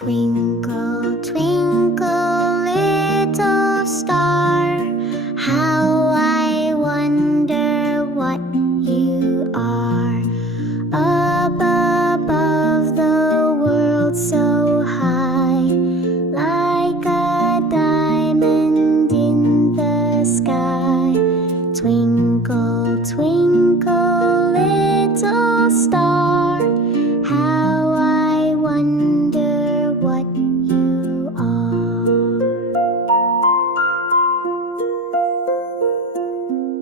Twinkle, twinkle, little star, how I wonder what you are. Up above the world so high, like a diamond in the sky. Twinkle, twinkle, little star, how I wonder what you are.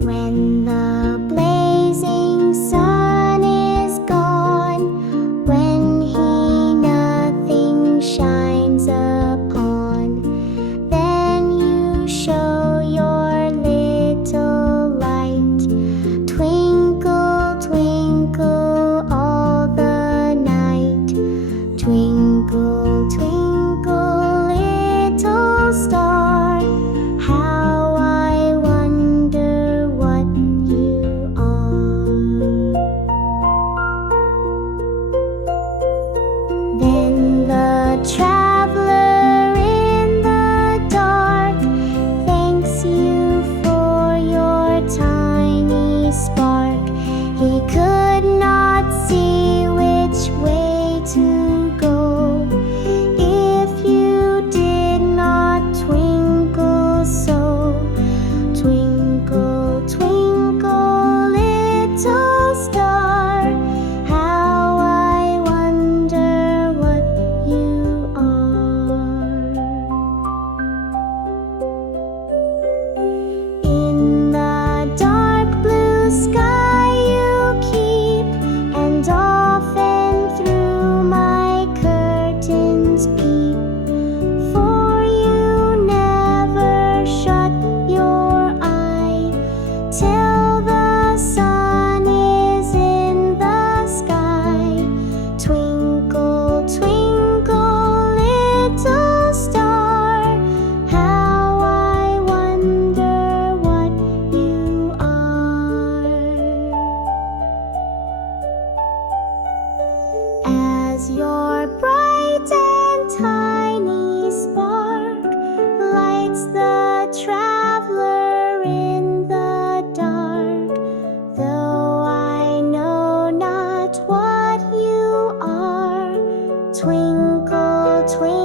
When the blazing sun is gone, when he nothing shines upon, then you show your little light. Twinkle, twinkle all the night. Twinkle, twinkle, little star, how I wonder what you are. Then the traveler in the dark thanks you for your tiny spark. He could not see which way to go if you did not twinkle so. Twinkle, twinkle, little star, how I wonder what you are. In the dark blue sky you keep, and often through my curtains peep, for you never shut your eye till the sun is in the sky. Twinkle, twinkle, little star, how I wonder what you are. As your bright and tiny spark lights the traveler in the dark, though I know not what you are. Twinkle, twinkle,